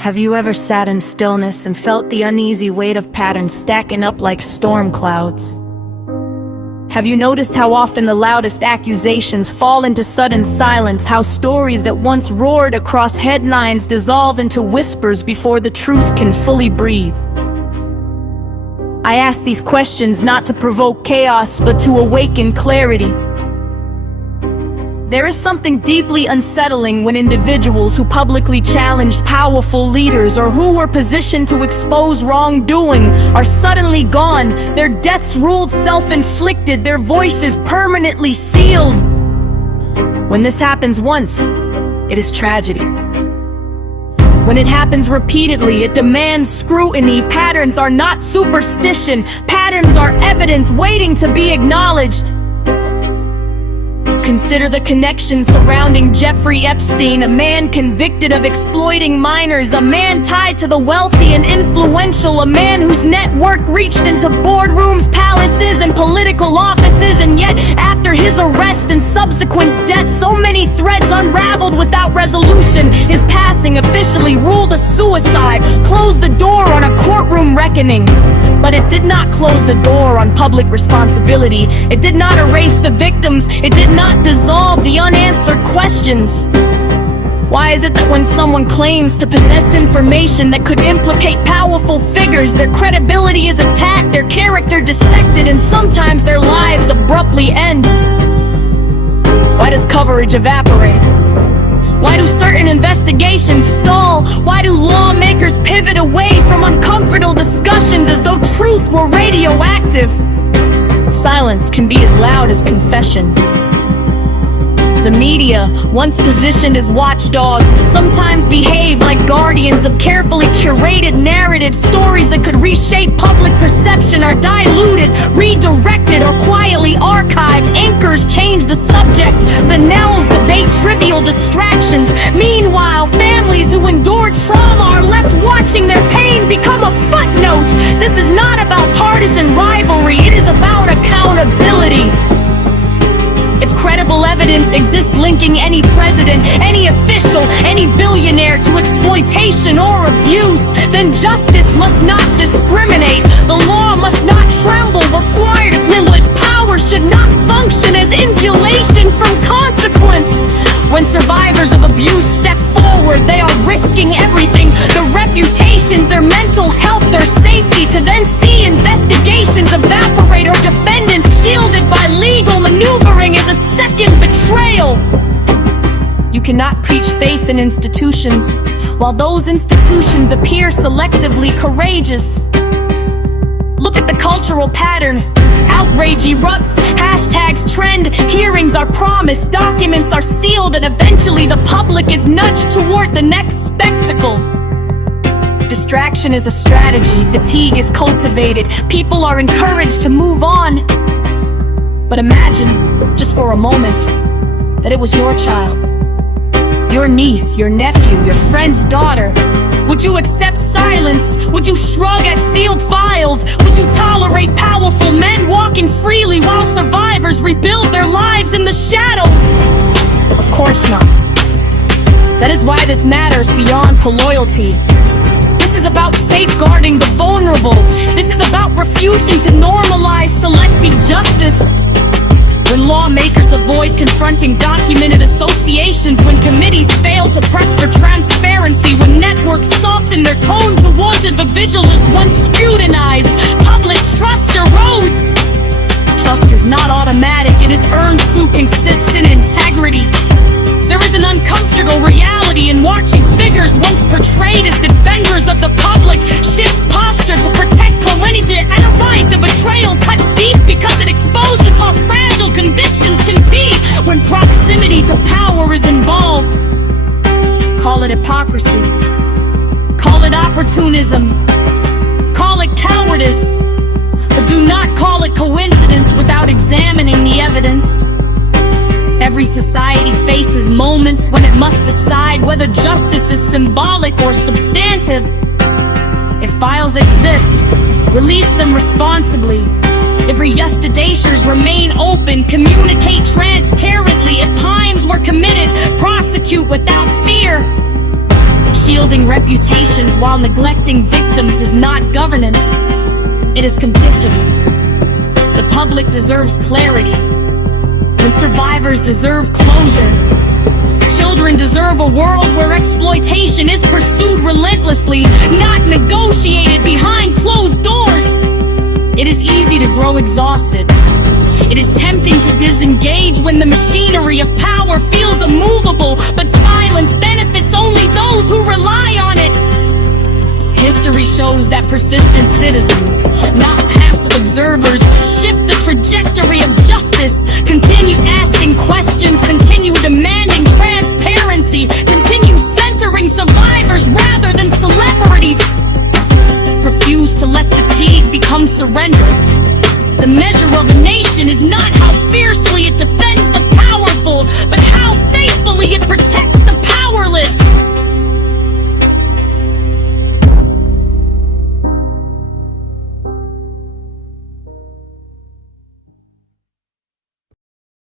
Have you ever sat in stillness and felt the uneasy weight of patterns stacking up like storm clouds? Have you noticed how often the loudest accusations fall into sudden silence, how stories that once roared across headlines dissolve into whispers before the truth can fully breathe? I ask these questions not to provoke chaos, but to awaken clarity. There is something deeply unsettling when individuals who publicly challenged powerful leaders or who were positioned to expose wrongdoing are suddenly gone, their deaths ruled self-inflicted, their voices permanently sealed. When this happens once, it is tragedy. When it happens repeatedly, it demands scrutiny. Patterns are not superstition. Patterns are evidence waiting to be acknowledged. Consider the connections surrounding Jeffrey Epstein, a man convicted of exploiting minors, a man tied to the wealthy and influential, a man whose network reached into boardrooms, palaces, and political offices, and yet after his arrest and subsequent death, so many threads unraveled without resolution. His passing officially ruled a suicide, closed the door on a courtroom reckoning. But it did not close the door on public responsibility. It did not erase the victims. It did not dissolve the unanswered questions. Why is it that when someone claims to possess information that could implicate powerful figures, their credibility is attacked, their character dissected, and sometimes their lives abruptly end? Why does coverage evaporate? Why do certain investigations stall? Why do lawmakers pivot away from uncomfortable discussions as though truth were radioactive? Silence can be as loud as confession. The media, once positioned as watchdogs, sometimes behave like guardians of carefully curated narratives. Stories that could reshape public perception are diluted, redirected, or quietly archived. Anchors change the subject, banals debate trivial distractions. Meanwhile, families who endured trauma are left watching their pain become a footnote. This is not about partisan rivalry, it is about accountability. If credible evidence exists linking any president, any official, any billionaire to exploitation or abuse, then justice must not discriminate. The law must not tremble. Required privilege power should not function as insulation from consequence. When survivors of abuse step forward, they are risking everything, their reputations, their mental health, their safety, to then see investigations evaporate or defendants shielded by legal maneuvering is a second betrayal. You cannot preach faith in institutions while those institutions appear selectively courageous. Look at the cultural pattern. Outrage erupts, hashtags trend, hearings are promised, documents are sealed, and eventually the public is nudged toward the next spectacle. Distraction is a strategy, fatigue is cultivated, people are encouraged to move on. But imagine, just for a moment, that it was your child, your niece, your nephew, your friend's daughter. Would you accept silence? Would you shrug at sealed files? Would you tolerate powerful men walking freely while survivors rebuild their lives in the shadows? Of course not. That is why this matters beyond loyalty. This is about safeguarding the vulnerable. This is about refusing to normalize selective justice. When lawmakers avoid confronting documented associations, when committees fail to press for transparency, when networks soften their tone towards individuals once scrutinized, public trust erodes. Trust is not automatic, it is earned through consistent integrity. There is an uncomfortable reality in watching figures once portrayed as defenders of the public shift posture to protect parental advice. The betrayal cuts deep because it exposes how fragile convictions can be when proximity to power is involved. Call it hypocrisy, call it opportunism, call it cowardice, but do not call it coincidence without examining the evidence. Every society faces moments when it must decide whether justice is symbolic or substantive. If files exist, release them responsibly. If rejustices remain open, communicate transparently. If crimes were committed, prosecute without fear. Shielding reputations while neglecting victims is not governance, it is complicity. The public deserves clarity, when survivors deserve closure. Children deserve a world where exploitation is pursued relentlessly, not negotiated behind closed doors. It is easy to grow exhausted. It is tempting to disengage when the machinery of power feels immovable, but silence benefits only those who rely on it. History shows that persistent citizens, not passive observers, shift the trajectory of justice. Continue asking questions, continue demanding transparency, continue centering survivors rather than celebrities. Refuse to let fatigue become surrender. The measure of a nation is not how fiercely it defends